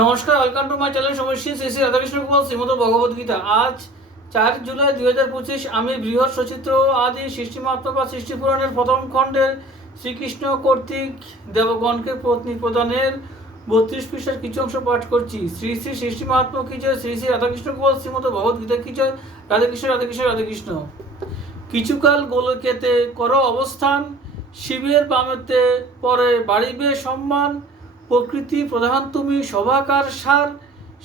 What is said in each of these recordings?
নমস্কার, welcome to my channel সমস্যা শ্রী শ্রী রাধাকৃষ্ণ গোপাল শ্রীমদ ভগবদ গীতা। আজ 4 জুলাই 2025 আমি বৃহৎ সচিত্র আদি সৃষ্টিমাত্র বা সৃষ্টিপুরাণের প্রথম খণ্ডের শ্রীকৃষ্ণ কর্তৃক দেবগণকে পত্নী প্রদানের 32 পৃষ্ঠার কিছু অংশ পাঠ করছি। শ্রী শ্রী সৃষ্টি মহাত্মা কি জয়, শ্রী শ্রী রাধাকৃষ্ণ গোপাল শ্রীমদ ভগবদ গীতা কি জয়। রাধাকৃষ্ণ রাধাকৃষ্ণ রাধাকৃষ্ণ। কিছুকাল গোলকেতে কর অবস্থান, শিবের বামেতে পরে বাড়িবে সম্মান। প্রকৃতি প্রধান তুমি সভাকার সার,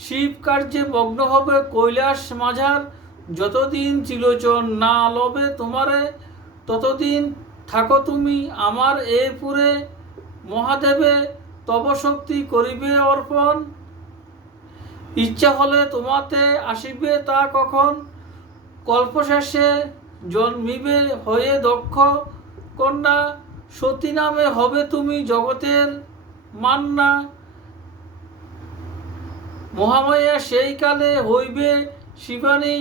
শিব কার্যে মগ্ন হবে কৈলাস মাঝার। যতদিন ত্রিলোচন না লবে তোমারে, ততদিন থাকো তুমি আমার এ পুরে। মহাদেবে তব শক্তি করিবে অর্পণ, ইচ্ছা হলে তোমাতে আসিবে তা কখন। কল্পশেষে জন্মিবে হয়ে দক্ষ কন্যা, সতী নামে হবে তুমি জগতের মান্না। মহামায়া সেই কালে হইবে শিবানী,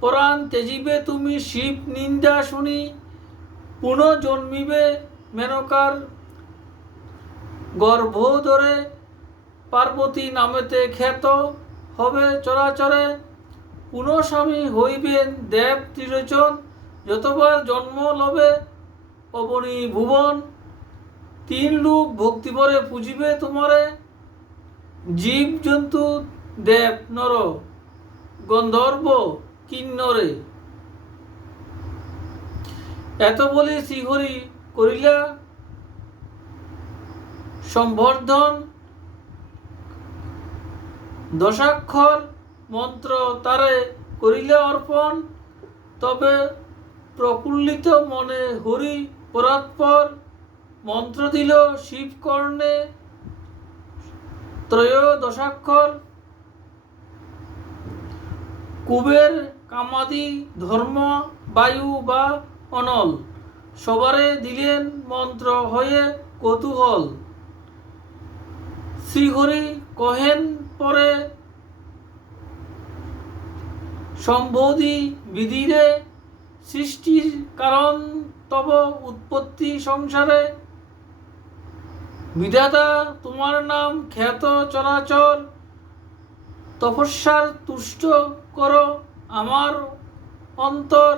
পরাণ তেজিবে তুমি শিব নিন্দা শুনি। পুনঃ জন্মিবে মেনকার গর্ভোদরে, পার্বতী নামেতে খ্যাত হবে চরাচরে। পুনঃ স্বামী হইবেন দেব ত্রিলোচন, যতবার জন্ম লবে অবনী ভুবন। 3 লোক ভক্তিভরে পুজিবে তোমারে, জীব জন্তু দেব নর গন্ধর্ব কিন্নরে। এত বলি শ্রীহরি করিলা সম্বর্ধন, দশাক্ষর মন্ত্র তারে করিলে অর্পণ। তবে প্রফুল্লিত মনে হরি পরাৎপর, মন্ত্র দিল শিবকর্ণে ত্রয়োদশাক্ষর। কুবের কামাদি ধর্ম বায়ু বা অনল, সবারে দিলেন মন্ত্র হয়ে কৌতূহল। শ্রীহরি কহেন পরে সম্বোধি বিধিরে, সৃষ্টির কারণ তব উৎপত্তি সংসারে। বিধাতা তোমার নাম খ্যাত চরাচর, তপস্যার তুষ্ট করো আমার অন্তর।